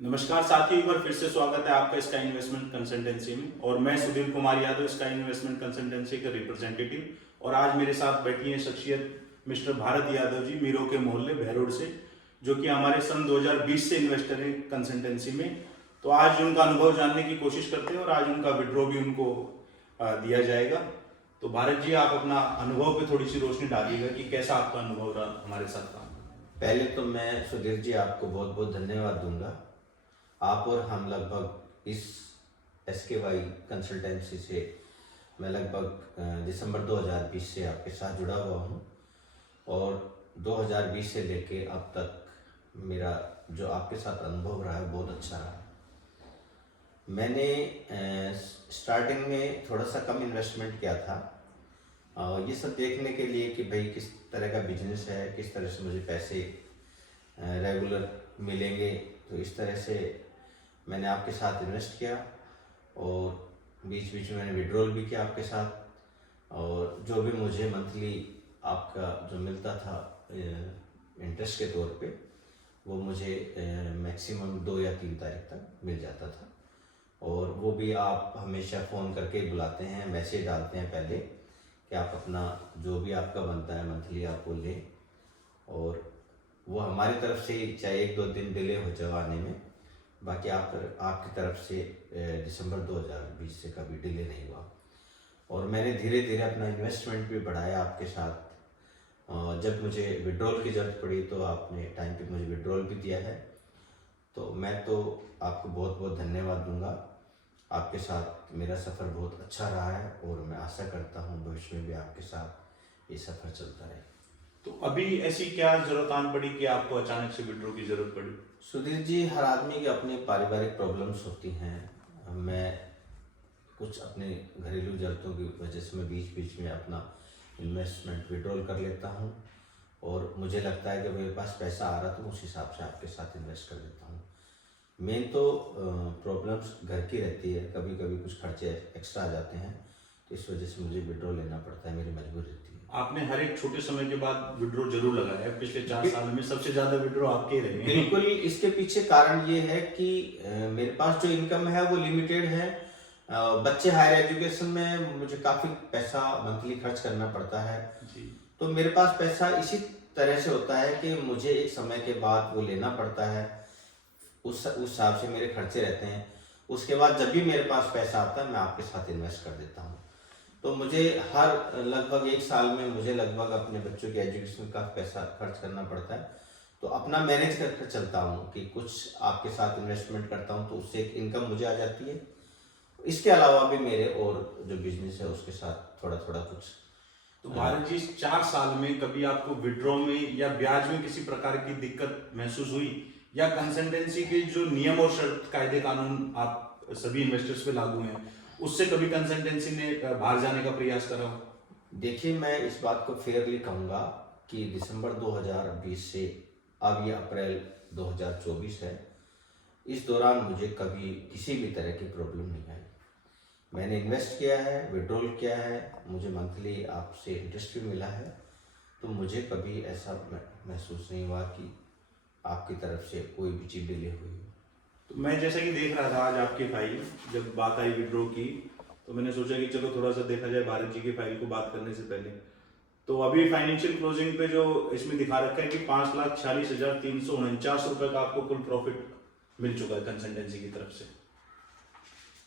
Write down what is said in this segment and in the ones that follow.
नमस्कार साथियों, एक बार फिर से स्वागत है आपका स्काई इन्वेस्टमेंट कंसल्टेंसी में। और मैं Sudhir Kumar Yadav, sky investment consultancy के रिप्रेजेंटेटिव। और आज मेरे साथ बैठी है शख्सियत मिस्टर भारत यादव जी, मीरो के मोहल्ले बहरोड से, जो कि हमारे सन 2020 से इन्वेस्टर हैं कंसल्टेंसी में। तो आज उनका अनुभव जानने की कोशिश करते हैं और आज उनका विड्रॉ भी उनको दिया जाएगा। तो भारत जी, आप अपना अनुभव पे थोड़ी सी रोशनी डालिएगा कि कैसा आपका अनुभव रहा हमारे साथ काम। पहले तो मैं सुधीर जी आपको बहुत बहुत धन्यवाद दूंगा। आप और हम लगभग इस SKY कंसल्टेंसी से मैं लगभग दिसंबर 2020 से आपके साथ जुड़ा हुआ हूँ और 2020 से लेके अब तक मेरा जो आपके साथ अनुभव रहा है बहुत अच्छा रहा। मैंने स्टार्टिंग में थोड़ा सा कम इन्वेस्टमेंट किया था, ये सब देखने के लिए कि भाई किस तरह का बिजनेस है, किस तरह से मुझे पैसे रेगुलर मिलेंगे। तो इस तरह से मैंने आपके साथ इन्वेस्ट किया और बीच बीच में मैंने विड्रॉल भी किया आपके साथ। और जो भी मुझे मंथली आपका जो मिलता था इंटरेस्ट के तौर पे, वो मुझे मैक्सिमम 2 या 3 तारीख तक मिल जाता था। और वो भी आप हमेशा फ़ोन करके बुलाते हैं, मैसेज डालते हैं पहले कि आप अपना जो भी आपका बनता है मंथली आप वो लें। और वो हमारी तरफ से चाहे 1-2 दिन डिले हो जाए आने में, बाकी आपकी तरफ से दिसंबर 2020 से कभी डिले नहीं हुआ। और मैंने धीरे धीरे अपना इन्वेस्टमेंट भी बढ़ाया आपके साथ। जब मुझे विड्रॉल की ज़रूरत पड़ी तो आपने टाइम पे मुझे विड्रॉल भी दिया है। तो मैं तो आपको बहुत बहुत धन्यवाद दूंगा। आपके साथ मेरा सफ़र बहुत अच्छा रहा है और मैं आशा करता हूँ भविष्य में भी आपके साथ ये सफ़र चलता रहे। तो अभी ऐसी क्या जरूरत आन पड़ी कि आपको अचानक से विड्रॉ की जरूरत पड़ी? सुधीर जी, हर आदमी के अपने पारिवारिक प्रॉब्लम्स होती हैं। मैं कुछ अपने घरेलू ज़रूरतों की वजह से मैं बीच बीच में अपना इन्वेस्टमेंट विड्रॉल कर लेता हूँ और मुझे लगता है कि मेरे पास पैसा आ रहा तो उस हिसाब से आपके साथ इन्वेस्ट कर देता हूँ। मेन तो प्रॉब्लम्स घर की रहती है, कभी कभी कुछ खर्चे एक्स्ट्रा आ जाते हैं, तो इस वजह से मुझे विड्रॉ लेना पड़ता है, मेरी मजबूरी रहती है। आपने हर एक छोटे समय के बाद विड्रॉ जरूर लगाया है। पिछले 4 साल में सबसे ज्यादा विड्रॉ आपके ही रहे हैं। बिल्कुल, इसके पीछे कारण ये है कि मेरे पास जो इनकम है वो लिमिटेड है। बच्चे हायर एजुकेशन में मुझे काफ़ी पैसा मंथली खर्च करना पड़ता है जी। तो मेरे पास पैसा इसी तरह से होता है कि मुझे एक समय के बाद वो लेना पड़ता है, उस हिसाब से मेरे खर्चे रहते हैं। उसके बाद जब भी मेरे पास पैसा आता है मैं आपके साथ इन्वेस्ट कर देता हूँ। तो मुझे हर लगभग 1 साल में मुझे लगभग अपने बच्चों के एजुकेशन का पैसा खर्च करना पड़ता है। तो अपना मैनेज करके चलता हूँ कि कुछ आपके साथ इन्वेस्टमेंट करता हूँ तो उससे एक इनकम मुझे आ जाती है। इसके अलावा भी मेरे और जो बिजनेस है उसके साथ थोड़ा थोड़ा कुछ। तो भारत जी, 4 साल में कभी आपको विड्रॉ में या ब्याज में किसी प्रकार की दिक्कत महसूस हुई, या कंसल्टेंसी के जो नियम और शर्त कायदे कानून आप सभी इन्वेस्टर्स पे लागू हैं, उससे कभी कंसल्टेंसी ने बाहर जाने का प्रयास करा हो? देखिए, मैं इस बात को फेयरली कहूँगा कि दिसंबर 2020 से अब ये अप्रैल 2024 है, इस दौरान मुझे कभी किसी भी तरह की प्रॉब्लम नहीं आई। मैंने इन्वेस्ट किया है, विड्रॉल किया है, मुझे मंथली आपसे इंटरेस्ट भी मिला है, तो मुझे कभी ऐसा महसूस नहीं हुआ कि आपकी तरफ से कोई भी चीज़ डिले हुई। तो मैं जैसा कि देख रहा था आज आपकी फाइल, जब बात आई विड्रॉ की, तो मैंने सोचा कि चलो थोड़ा सा देखा जाए भारत जी की फाइल को बात करने से पहले। तो अभी फाइनेंशियल क्लोजिंग पे जो इसमें दिखा रखा है कि 5,46,349 रुपए का आपको कुल प्रॉफिट मिल चुका है कंसल्टेंसी की तरफ से।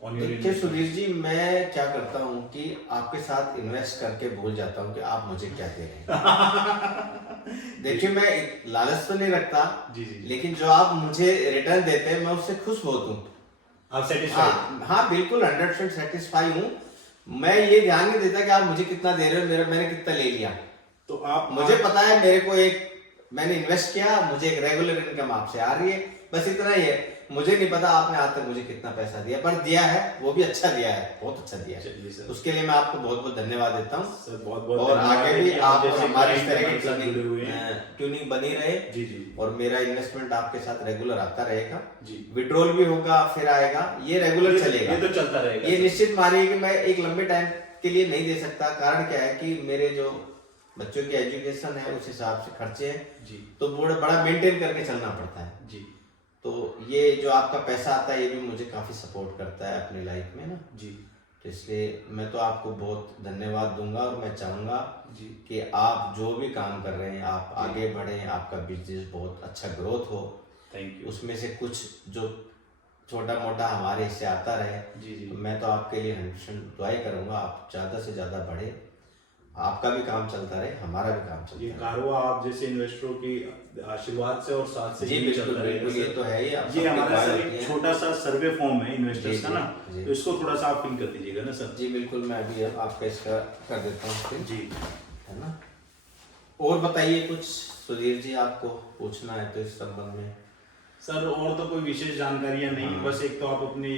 देखिए सुधीर जी, मैं क्या करता हूँ कि आपके साथ इन्वेस्ट करके भूल जाता हूँ कि आप मुझे क्या दे रहे हैं। देखिए, मैं लालच तो नहीं रखता जी जी। लेकिन जो आप मुझे रिटर्न देते हैं मैं उससे खुश बहुत हूँ। आप सेटिस्फाइड? हाँ बिल्कुल 100% सेटिस्फाई हूँ। मैं ये ध्यान नहीं देता कि आप मुझे कितना दे रहे हो, मैंने कितना ले लिया। तो आप मुझे पता है मेरे को मैंने इन्वेस्ट किया, मुझे एक रेगुलर इनकम आपसे आ रही है, बस इतना ही है। मुझे नहीं पता आपने आज तक मुझे कितना पैसा दिया, पर दिया है वो भी अच्छा दिया है, बहुत अच्छा दिया है। चलिए सर, उसके लिए मैं आपको बहुत बहुत धन्यवाद देता हूँ सर बहुत बहुत और आगे भी आप हमारे इस तरह साथ जुड़े हुए हैं। की ट्यूनिंग बनी रहे। जी जी और मेरा इन्वेस्टमेंट आपके साथ रेगुलर आता रहेगा जी। विड्रॉल भी होगा, फिर आएगा, ये रेगुलर चलेगा, ये तो चलता रहेगा। ये निश्चित मानिए कि मैं एक लंबे टाइम के लिए नहीं दे सकता। कारण क्या है कि मेरे जो बच्चों की एजुकेशन है उस हिसाब से खर्चे हैं जी तो बड़ा मेंटेन करके चलना पड़ता है। जी। तो ये जो आपका पैसा आता है ये भी मुझे काफ़ी सपोर्ट करता है अपनी लाइफ में ना। जी तो इसलिए मैं तो आपको बहुत धन्यवाद दूंगा और मैं चाहूँगा जी कि आप जो भी काम कर रहे हैं आप आगे बढ़ें, आपका बिजनेस बहुत अच्छा ग्रोथ हो, थैंक यू। उसमें से कुछ जो छोटा मोटा हमारे हिस्से आता रहे। जी जी तो मैं तो आपके लिए 100% दुआई करूँगा, आप ज़्यादा से ज़्यादा बढ़े, आपका भी काम चलता रहे, हमारा भी काम ये चलता रहे। कारवा आप जैसे इन्वेस्टरों की आशीर्वाद से और साथ से जी ही बिल्कुल चलता रहेगा बिल्कुल, ये सर। तो है ही। आप ये सबकी हमारा दुआएं सर होती एक हैं। छोटा सा सर्वे फॉर्म है इन्वेस्टर्स जी, का ना, जी। तो इसको थोड़ा सा आप फिल कर दीजिएगा ना सर। जी बिल्कुल, मैं अभी अब आपका इसका कर देता हूँ फिर, जी है ना। और बताइए कुछ सुधीर जी, आपको पूछना है तो इस संबंध में। सर और तो कोई विशेष जानकारियां नहीं, हाँ। बस एक तो आप अपनी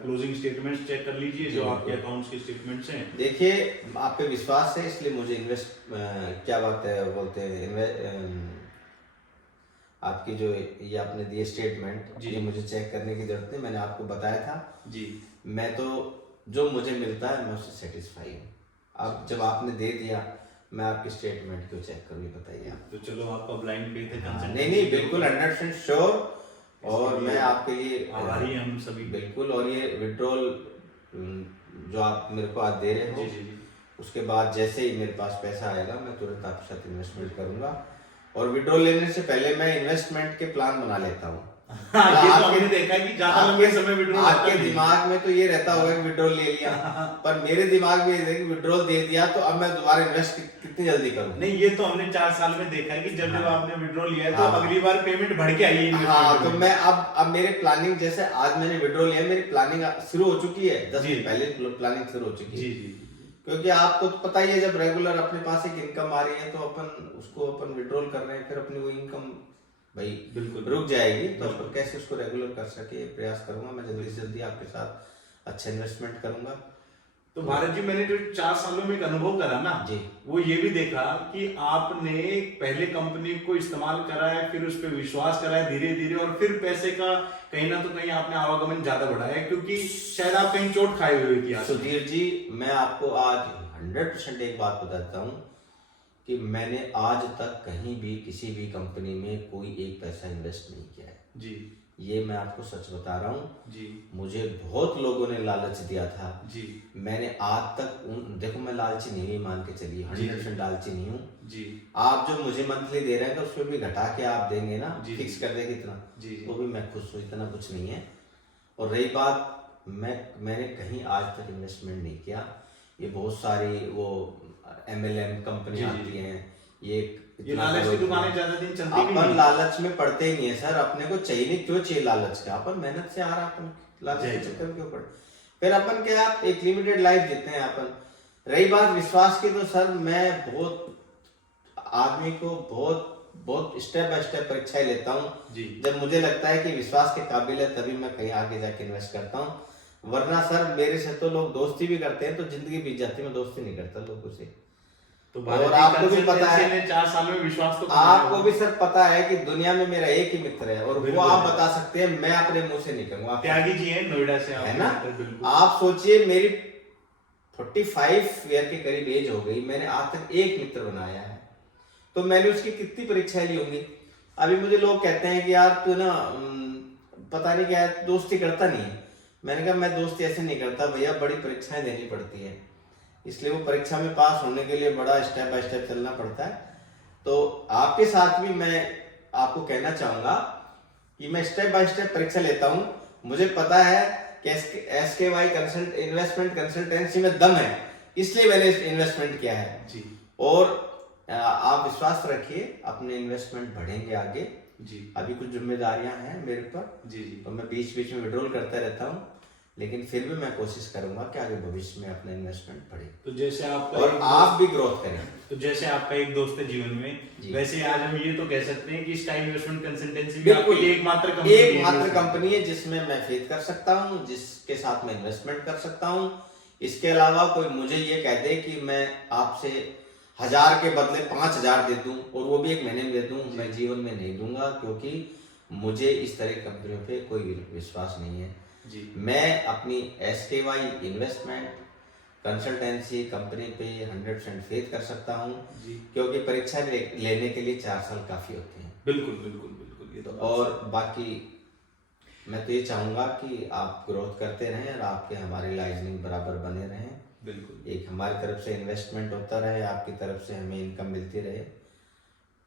क्लोजिंग स्टेटमेंट्स चेक कर लीजिए जी, जो आपके बिल्कुल। अकाउंट्स के स्टेटमेंट्स हैं। देखिए, आप पे विश्वास है इसलिए मुझे क्या बात है बोलते हैं, आपकी जो ये आपने दिए स्टेटमेंट, जी। ये मुझे चेक करने की जरूरत नहीं, मैंने आपको बताया था। जी मैं तो जो मुझे मिलता है मैं उससे सेटिस्फाई हूँ। अब जब आपने दे दिया, मैं आपकी स्टेटमेंट क्यों चेक करूँ, ये बताइए आप। तो चलो आपका ब्लाइंड फेथ है हाँ, कंसल्टेंसी नहीं नहीं के बिल्कुल ऊपर। 100% श्योर। और इसके लिए मैं आपके लिए आभारी हैं हम सभी। बिल्कुल। और ये विड्रॉल जो आप मेरे को आज दे रहे हो, जी जी जी उसके बाद जैसे ही मेरे पास पैसा आएगा मैं तुरंत आपके साथ इन्वेस्टमेंट करूंगा। और विड्रॉल लेने से पहले मैं इन्वेस्टमेंट के प्लान बना लेता हूँ। हाँ, ये तो आपके- हमने देखा है कि ज्यादा लंबे समय विड्रॉल आपके दिमाग में तो ये रहता होगा कि विड्रॉल ले लिया, पर मेरे दिमाग में ये है कि विड्रॉल दे दिया तो अब मैं दोबारा इन्वेस्ट कितनी जल्दी करूँ। नहीं, ये तो हमने 4 साल में देखा है कि जब जब हाँ। आपने विड्रॉल लिया है तो हाँ। अगली बार पेमेंट बढ़ के आई है हाँ, investment तो में। मैं अब मेरे प्लानिंग, जैसे आज मैंने विड्रॉल लिया, मेरी प्लानिंग शुरू हो चुकी है। 10 जी। दिन पहले प्लानिंग शुरू हो चुकी जी है। जी क्योंकि आपको तो पता ही है, जब रेगुलर अपने पास एक इनकम आ रही है तो अपन विड्रॉल कर रहे हैं, फिर अपनी वो इनकम भाई बिल्कुल रुक जाएगी, तो बिल्कुल। अपन कैसे उसको रेगुलर कर सके, प्रयास करूंगा मैं जल्दी से जल्दी आपके साथ अच्छा इन्वेस्टमेंट करूंगा। तो भारत जी, मैंने जो 4 सालों में एक अनुभव करा ना जी। वो ये भी देखा कि आपने पहले कंपनी को इस्तेमाल करा है, फिर उस पर विश्वास करा है धीरे धीरे, और फिर पैसे का कहीं ना तो कहीं आपने आवागमन ज्यादा बढ़ाया है, क्योंकि शायद आप कहीं चोट खाए हुए थी। सुधीर जी, मैं आपको आज 100% एक बात बताता हूँ कि मैंने आज तक कहीं भी किसी भी कंपनी में कोई एक पैसा इन्वेस्ट नहीं किया है। जी ये मैं आपको सच बता रहा हूँ। जी मुझे बहुत लोगों ने लालच दिया था, जी मैंने आज तक देखो, मैं लालची नहीं हूँ, मान के चलिए 100% लालची नहीं हूँ। जी आप जो मुझे मंथली दे रहे हैं तो उसमें भी घटा के आप देंगे ना, जी, फिक्स कर देंगे इतना, जी तो भी मैं खुश हूँ, इतना कुछ नहीं है। और रही बात, मैंने कहीं आज तक इन्वेस्टमेंट नहीं किया। ये बहुत सारी वो MLM कंपनी जी, जी, आती हैं, ये लालच की दुकानें ज्यादा दिन चलती भी अपन नहीं। लालच में पड़ते ही नहीं है सर। अपने को चाहिए नहीं, क्यों चाहिए लालच का, अपन मेहनत से आ रहा, अपन लालच के चक्कर में क्यों पड़े। फिर अपन क्या, एक लिमिटेड लाइफ जीते हैं अपन। रही बात विश्वास की, तो सर मैं बहुत आदमी को बहुत बहुत स्टेप बाय स्टेप परीक्षाएं लेता हूँ। जी जब मुझे लगता है कि विश्वास के काबिल है तभी मैं कहीं आगे जाके इन्वेस्ट करता हूँ। वरना सर मेरे से तो लोग दोस्ती भी करते हैं तो जिंदगी बीत जाती है, मैं दोस्ती नहीं करता लोगों से। तो और आपको भी पता है, ने 4 साल में विश्वास तो आपको भी सर पता है कि दुनिया में मेरा एक ही मित्र है, और वो बिल्कुल आप है। बता सकते हैं, मैं अपने मुंह से नहीं कहूंगा। त्यागी जी हैं नोएडा से, है ना। बिल्कुल। आप सोचिए, मेरी 45 ईयर के करीब एज हो गई, मैंने आज तक एक मित्र बनाया है, तो मैंने उसकी कितनी परीक्षाएं ली होंगी। अभी मुझे लोग कहते हैं कि यार तू ना पता नहीं क्या दोस्ती करता नहीं है। मैंने कहा मैं दोस्ती ऐसे नहीं करता भैया, बड़ी परीक्षाएं देनी पड़ती है, इसलिए वो परीक्षा में पास होने के लिए बड़ा स्टेप बाय स्टेप चलना पड़ता है। तो आपके साथ भी मैं आपको कहना चाहूंगा कि मैं स्टेप बाय स्टेप परीक्षा लेता हूँ। मुझे पता है कि SKY इन्वेस्टमेंट कंसल्टेंसी में दम है, इसलिए मैंने इन्वेस्टमेंट किया है जी। और आप विश्वास रखिए, अपने इन्वेस्टमेंट बढ़ेंगे आगे जी। अभी कुछ जिम्मेदारियां हैं मेरे पर, जी जी तो मैं बीच बीच में विड्रॉल करता रहता हूँ, लेकिन फिर भी मैं कोशिश करूंगा कि आगे भविष्य में अपना इन्वेस्टमेंट बढ़े तो जैसे आपका और आप भी ग्रोथ करें। तो जैसे आपका एक दोस्त है जीवन में, जी। वैसे आज हम ये तो कह सकते हैं कि स्काई इन्वेस्टमेंट कंसल्टेंसी भी बिल्कुल आपकी एकमात्र कंपनी है जिसमें मैं फेथ कर सकता हूँ, जिसके साथ मैं इन्वेस्टमेंट कर सकता हूँ। इसके अलावा कोई मुझे ये कह दे कि मैं आपसे 1000 के बदले 5000 दे दूं और वो भी एक महीने में दे दूं, मैं जीवन में नहीं दूंगा, क्योंकि मुझे इस तरह की कंपनियों पे कोई विश्वास नहीं है। जी। मैं अपनी SKY इन्वेस्टमेंट कंसल्टेंसी कंपनी पे 100% फेथ कर सकता हूँ, क्योंकि परीक्षा लेने के लिए 4 साल काफी होते हैं। बिल्कुल बिल्कुल बिल्कुल, ये तो और बाकी मैं तो ये चाहूँगा कि आप ग्रोथ करते रहें और आपके हमारी लाइजनिंग बराबर बने रहें। बिल्कुल। एक हमारी तरफ से इन्वेस्टमेंट होता रहे, आपकी तरफ से हमें इनकम मिलती रहे,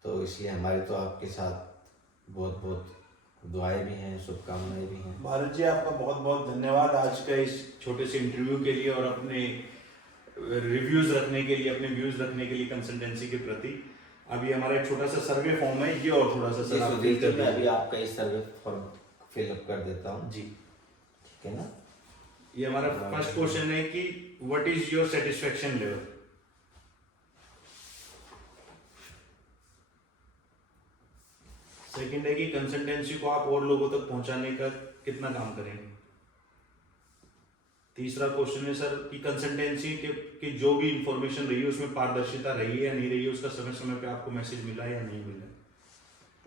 तो इसलिए हमारी तो आपके साथ बहुत बहुत दुआएं भी हैं, शुभकामनाएं भी हैं। भारत जी, आपका बहुत बहुत धन्यवाद आज का इस छोटे से इंटरव्यू के लिए और अपने रिव्यूज रखने के लिए, अपने व्यूज रखने के लिए कंसल्टेंसी के प्रति। अभी हमारा एक छोटा सा सर्वे फॉर्म है, ये और थोड़ा सा जी सर आप सुधीर fill जी, कर मैं अभी दीजिए। आपका इस सर्वे फॉर्म फिलअप कर देता हूँ, जी, ठीक है ना। ये हमारा फर्स्ट क्वेश्चन है कि what is your satisfaction level. Second है कि कंसल्टेंसी को आप और लोगों तक पहुंचाने का कितना काम करेंगे। तीसरा क्वेश्चन है सर कि कंसल्टेंसी के जो भी इंफॉर्मेशन रही है उसमें पारदर्शिता रही है या नहीं रही है, उसका समय समय पे आपको मैसेज मिला है या नहीं मिला है।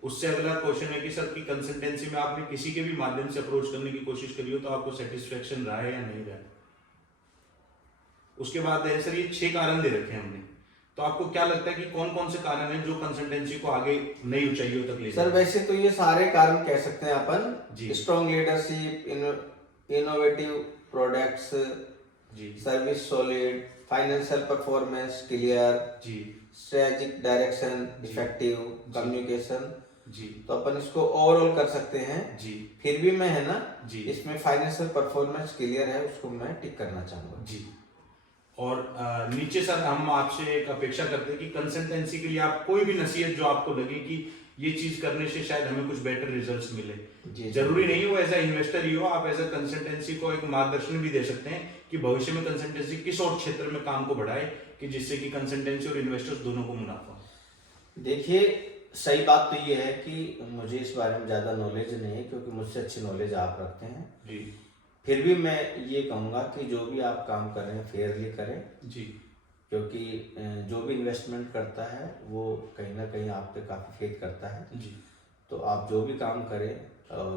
उससे अगला क्वेश्चन है कि सर कि कंसल्टेंसी में आपने किसी के भी माध्यम से अप्रोच करने की कोशिश करी हो तो आपको सेटिस्फेक्शन रहा है या नहीं रहा है। उसके बाद है सर ये 6 कारण दे रखे हैं हमने, तो आपको क्या लगता है कि कौन कौन से कारण हैं जो कंसल्टेंसी को आगे नई ऊंचाइयों तक ले सर जाए। वैसे तो ये सारे कारण कह सकते हैं अपन, जी। स्ट्रॉन्ग लीडरशिप, इनोवेटिव प्रोडक्ट्स, जी service solid, financial performance clear, जी स्ट्रेटेजिक डायरेक्शन, जी। इफेक्टिव कम्युनिकेशन, जी तो अपन इसको ओवरऑल कर सकते हैं। जी फिर भी मैं है ना, जी इसमें फाइनेंशियल परफॉर्मेंस क्लियर है, उसको मैं टिक करना चाहूंगा। जी। और नीचे सर हम आपसे एक अपेक्षा करते हैं कि कंसल्टेंसी के लिए आप कोई भी नसीहत जो आपको लगे कि ये चीज करने से शायद हमें कुछ बेटर रिजल्ट्स मिले। जी, जरूरी नहीं वो एज अ इन्वेस्टर ही हो, आप एज अ कंसल्टेंसी को एक मार्गदर्शन भी दे सकते हैं कि भविष्य में कंसल्टेंसी किस और क्षेत्र में काम को बढ़ाए कि जिससे कि कंसल्टेंसी और इन्वेस्टर्स दोनों को मुनाफा हो। देखिए, सही बात तो ये है कि मुझे इस बारे में ज़्यादा नॉलेज नहीं है, क्योंकि मुझसे अच्छी नॉलेज आप रखते हैं। जी फिर भी मैं ये कहूँगा कि जो भी आप काम कर रहे हैं फेयरली करें, जी क्योंकि जो भी इन्वेस्टमेंट करता है वो कहीं ना कहीं आप पे काफ़ी फेथ करता है। जी तो आप जो भी काम करें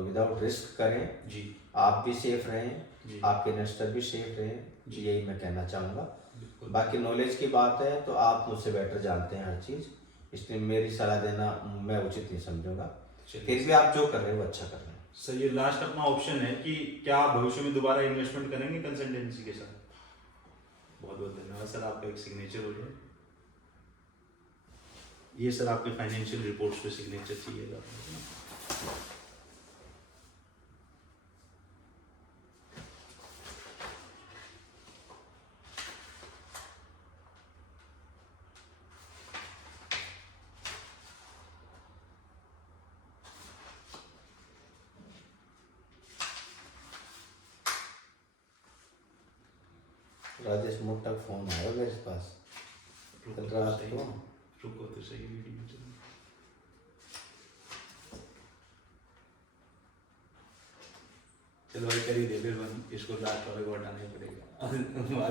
विदाउट रिस्क करें, जी आप भी सेफ रहें, जी आपके इन्वेस्टर भी सेफ रहें, जी। यही मैं कहना चाहूँगा। बिल्कुल। बाकी नॉलेज की बात है तो आप मुझसे बेटर जानते हैं हर चीज़, इसलिए मेरी सलाह देना मैं उचित नहीं समझूंगा। चलिए फिर भी आप जो कर रहे हैं वो अच्छा कर रहे हैं। सर, ये लास्ट अपना ऑप्शन है कि क्या आप भविष्य में दोबारा इन्वेस्टमेंट करेंगे कंसल्टेंसी के साथ। बहुत बहुत धन्यवाद सर, आपका एक सिग्नेचर हो जाए। ये सर आपके फाइनेंशियल रिपोर्ट्स पे सिग्नेचर चाहिएगा। राजेश मोटा फोन आया मेरे पास कल रात को। रुको तो सही, वीडियो चलो। चलो भाई कर ही दे फिर बंद, इसको लास्ट वाले को हटाना ही पड़ेगा।